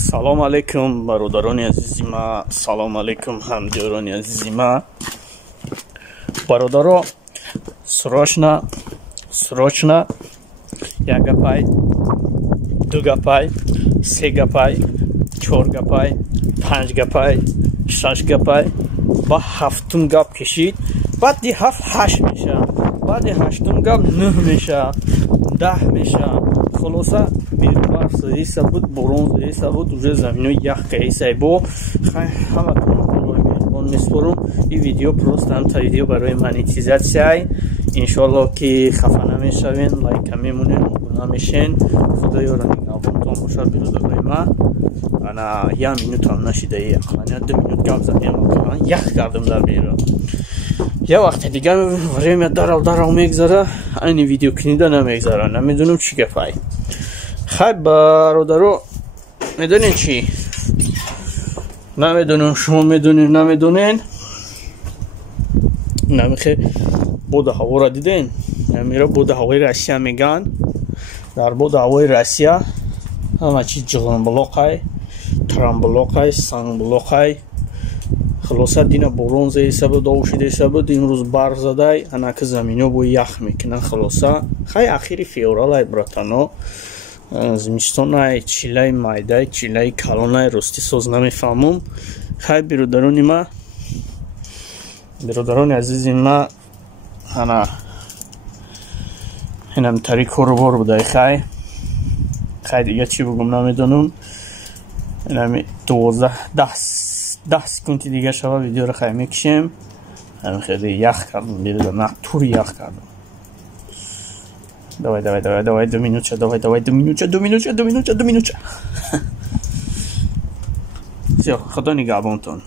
салом алейкум бародарони азизи ма, салом алейкум ҳамдиёрони азизи ма. Бародаро, срочно як гапай, ду гапай, се гапай, чор гапай, панҷ гапай, шаш гапай ба ҳафтум гап кашид. баъди ҳафт ҳашт меша, баъди ҳаштум гап нӯҳ меша, даҳ меша. خلاصه برف زدیسته بود، بارون زدیسته بود، уже زمینو یخ کردیسته بود. همه برای مهربان میسپارم. این ویدیو پروست هم تا ویدیو برای مانیتیزاسیای. انشالله که خفه نمیشوین، لایک میمونین، نمیشین. خدایا را نگهبانتون باشه برادرای ما. انا یه مینوت هم نشده اقلا 2 مینوت گپ زدیم، یخ کردم در بیرون. یه وقت دیگه время дарал میگذره، این ویدیو کنیده نمیگذره، نمیدونم چی گفای. خب برادرو میدونین چی؟ نمیدونم شما میدونین نمیدونین؟ نمیخه بود هوا را دیدین؟ نمیره بود هوای روسیه میگن. در بود هوای روسیه همه چی جغن بلوقای، ترام بلوقای، سنگ بلوقای. خلاصه دینا بارون زدیسته بود، دوشیدیسته بود. امروز برف زده، انک زمینو بو یخ میکنن. خلاصه خیلی اخیری فیورال براتانو زمستون چیلای مایده، چیلای کلانای راستی ساز نمیفهمم. خیلی برادرانی ما، برادران عزیزی ما، اینم تری کاربار بوده. خیلی دیگه چی بگم نمیدونم. اینم 10 سکونتی دیگه شبه ویدیو رو خیلی میکشیم. همین خیلی یخ کردم بیرده، نه طور یخ کردم. دوای 2 مینوچه، دوای 2 مینوچه. خدا نگهبانتون.